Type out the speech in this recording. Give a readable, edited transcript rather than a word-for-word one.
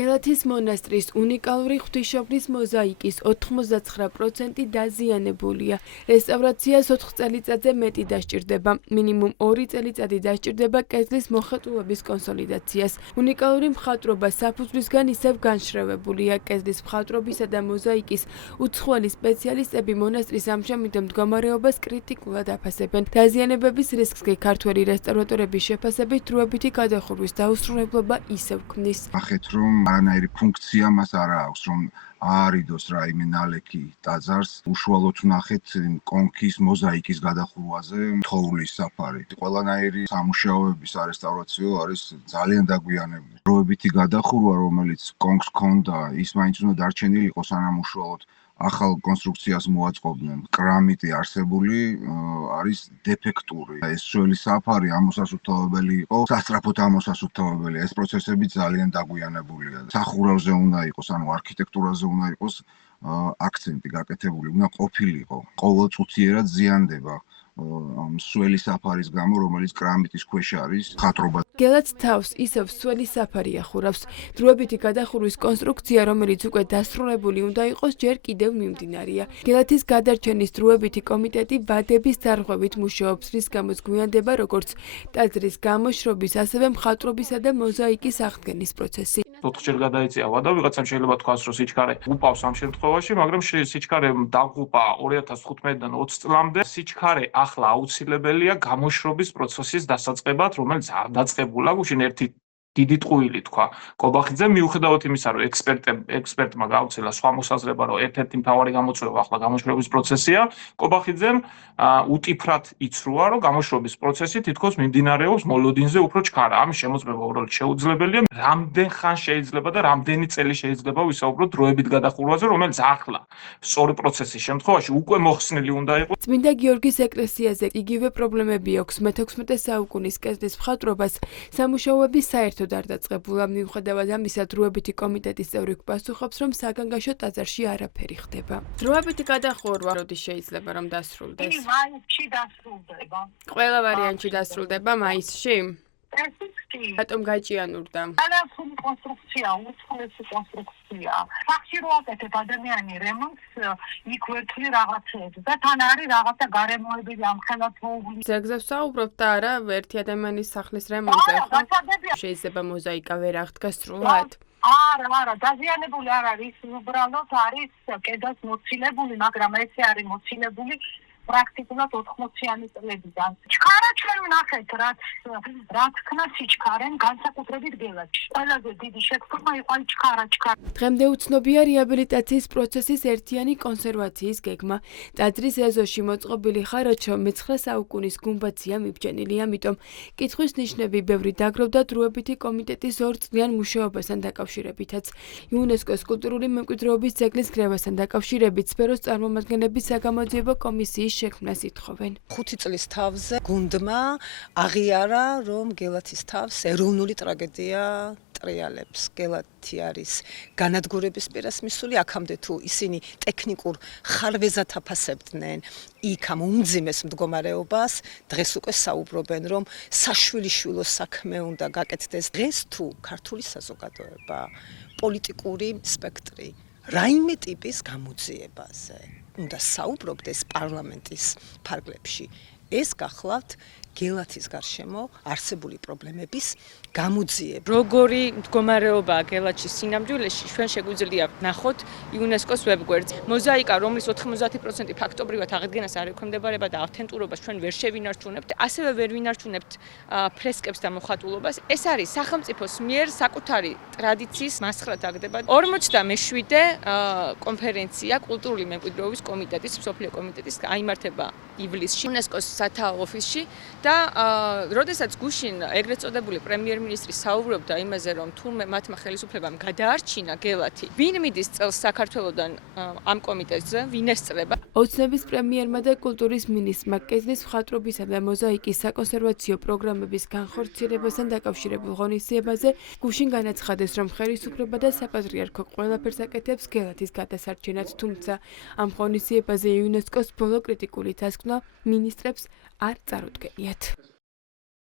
გელათის მონასტრის უნიკალური ღვთისმშობლის მოზაიკის 99% დაზიანებულია. რესტავრაციას 4 წელიწადზე მეტი დასჭირდება. მინიმუმ 2 წელიწადი დასჭირდება კედლის მოხატულობის კონსოლიდაციას. უნიკალური მხატვრობა საფუძვლისგან ისევ განშრევებულია. კედლის მხატვრობისა და მოზაიკის უცხოელი სპეციალისტები მონასტრის ამჟამინდელ მდგომარეობას კრიტიკულად აფასებენ. დაზიანებების რისკს კი ქართველი რესტავრატორების შეფასებით დროებითი გადახურვის დაუსრულებლობა ისევ ქმნის. ახეთ რომ არანაირი ფუნქცია მას არ აქვს, რომ აარიდოს რაიმე ნალექი ტაძარს, უშუალოდ ვნახეთ კონქის მოზაიკის გადახურვაზე თოვლის საფარი. ყველანაირი სამუშაოების არესტავრაციო არის ძალიან დაგვიანებული. დროებითი გადახურვა, რომელიც კონქს ჰქონდა, ის მაინც უნდა დარჩენილი იყოს, სანამ უშუალოდ ახალ კონსტრუქციას მოაწყობდნენ. კრამიტი არსებული არის დეფექტური. ეს ძველი საფარი ამოსასუფთავებელი იყო, სასწრაფოდ ამოსასუფთავებელი. ეს პროცესები ძალიან დაგვიანებულია. სახურავზე უნდა იყოს, ანუ არქიტექტურაზე უნდა იყოს აქცენტი გაკეთებული, უნდა ყოფილიყო. ყოველწუთიერად ზიანდება მსველი საფარის გამო, რომელიც კრამიტის ქვეშ არის, მხატვრობა. გელათს თავს ისევ მსველი საფარი ახურავს. დროებითი გადახურვის კონსტრუქცია, რომელიც უკვე დასრულებული უნდა იყოს, ჯერ კიდევ მიმდინარეა. გელათის გადარჩენის დროებითი კომიტეტი ვადების დარღვევით მუშაობს, რის გამოც გვიანდება როგორც ტაძრის გამოშრობის, ასევე მხატვრობისა და მოზაიკის აღდგენის პროცესი. 4-ჯერ გადაეწია ვადა, ვიღაცამ შეიძლება თქვას, რომ სიჩქარე უპავს ამ შემთხვევაში, მაგრამ სიჩქარე დაღუპა 2015-დან 20 წლამდე. სიჩქარე ახლა აუცილებელია გამოშრობის პროცესის დასაწყებად, რომელიც არ დაწყებულა, გუშინ ერთი დიდი ტყუილი თქვა კობახიძე, მიუხედავად იმისა, რომ ექსპერტმა გაუცილა სხვა მოსაზრება, რომ ერთ-ერთი მთავარი გამოწვევა ახლა გამოშრობის პროცესია, კობახიძემ უტიფრად იცრუა, რომ გამოშრობის პროცესი თითქოს მიმდინარეობს მოლოდინზე უფრო ჩქარა. ამის შემოწმება უბრალოდ შეუძლებელია. რამდენ ხან შეიძლება და რამდენი წელი შეიძლება ვისაუბროთ დროებით გადახურვაზე, რომელიც ახლა სწორი პროცესის შემთხვევაში უკვე მოხსნილი უნდა იყოს. წმინდა გიორგის ეკლესიაზე იგივე პრობლემები აქვს. მე-16 საუკუნის კედლის მხატვრობას სამუშაოები საერთოდ არ დაწყებულა. მიუხედავად ამისა, დროებითი კომიტეტის წევრი პასუხობს, რომ საგანგაშო ტაძარში არაფერი ხდება. დროებითი გადახურვა როდის შეიძლება რომ დასრულდეს? მაისში დასრულდება. ყველა ვარიანტში დასრულდება მაისში? რატომ გაჭიანურდა? არაფერი კონსტრუქცია, უცხოესი კონსტრუქცია. ფაქტი რო აკეთებ ადამიანი რემონტს, იქ ვერთხლი რაღაცეებს და თან არის რაღაცა გარემოები ამხელა თოვლი. ზეგზებს საუბრობ და არა ერთი ადამიანის სახლის რემონტზე, ხო? შეიძლება მოზაიკა ვერ აღდგას სრულად? არა, დაზიანებული არ არის, უბრალოდ არის კედელს მოცილებული, მაგრამ ესე არის მოცილებული პრაქტიკულად 80-იანი წლებიდან. ჩქარა ჩვენ ვნახეთ, რაც ქნა სიჩქარენ, განსაკუთრებით გელათში. ყველაზე დიდი შეცდომა იყო ჩქარა. დღემდე უცნობია რეაბილიტაციის პროცესის ერთიანი კონსერვაციის გეგმა. ტაძრის ეზოში მოწყობილი ხარაჩო მე-9 საუკუნის გუმბათია მიბჯენილი, ამიტომ კითხვის ნიშნები ბევრი დაგროვდა დროებითი კომიტეტის 2 წლიან მუშაობასთან დაკავშირებითაც. იუნესკოს კულტურული მემკვიდრეობის ძეგლის კრებასთან დაკავშირებით სფეროს წარმომადგენლების საგამოძიებო კომისიის შექმნას ითხოვენ. 5 წლის თავზე გუნდმა აღიარა, რომ გელათის თავს ეროვნული ტრაგედია ტრიალებს. გელათი არის განადგურების პირას მისული, აქამდე თუ ისინი ტექნიკურ ხარვეზად აფასებდნენ იქ ამ უმძიმეს მდგომარეობას, დღეს უკვე საუბრობენ, რომ საშვილიშვილო საქმე უნდა გაკეთდეს. დღეს თუ ქართული საზოგადოება პოლიტიკური სპექტრი რაიმე ტიპის გამოძიებაზე უნდა საუბრობდეს პარლამენტის ფარგლებში, ეს გახლავთ გელათის გარშემო არსებული პრობლემების გამოძიება. როგორი მდგომარეობაა გელათში სინამდვილეში, ჩვენ შეგვიძლია ვნახოთ იუნესკოს ვებგვერდზე. მოზაიკა, რომლის 90% ფაქტობრივად აღდგენას არ ექვემდებარება და ავთენტურობას ჩვენ ვერ შევინარჩუნებთ, ასევე ვერ ვინარჩუნებთ ფრესკებს და მოხატულობას. ეს არის სახელმწიფოს მიერ საკუთარი ტრადიციის მასხრად აგდება. 47-ე კონფერენცია კულტურული მემკვიდრეობის კომიტეტის, მსოფლიო კომიტეტის აიმართება ივლისში იუნესკოს სათაო ოფისში და როდესაც გუშინ ეგრეთ წოდებული პრემიერ-მინისტრი საუბრობდა იმაზე, რომ თურმე მათმა ხელისუფლებამ გადაარჩინა გელათი, ვინ მიდის წელს საქართველოდან ამ კომიტეტზე, ვინ ესწრება? ოცნების პრემიერმა და კულტურის მინისტრმა კედლის მხატვრობისა და მოზაიკის საკონსერვაციო პროგრამების განხორციელებასთან დაკავშირებულ ღონისძიებაზე გუშინ განაცხადეს, რომ ხელისუფლება და საპატრიარქო ყველაფერს აკეთებს გელათის გადასარჩენად, თუმცა ამ ღონისძიებაზე იუნესკოს ბოლო კრიტიკული დასკვნა მინისტრებს არ წარუდგენიათ.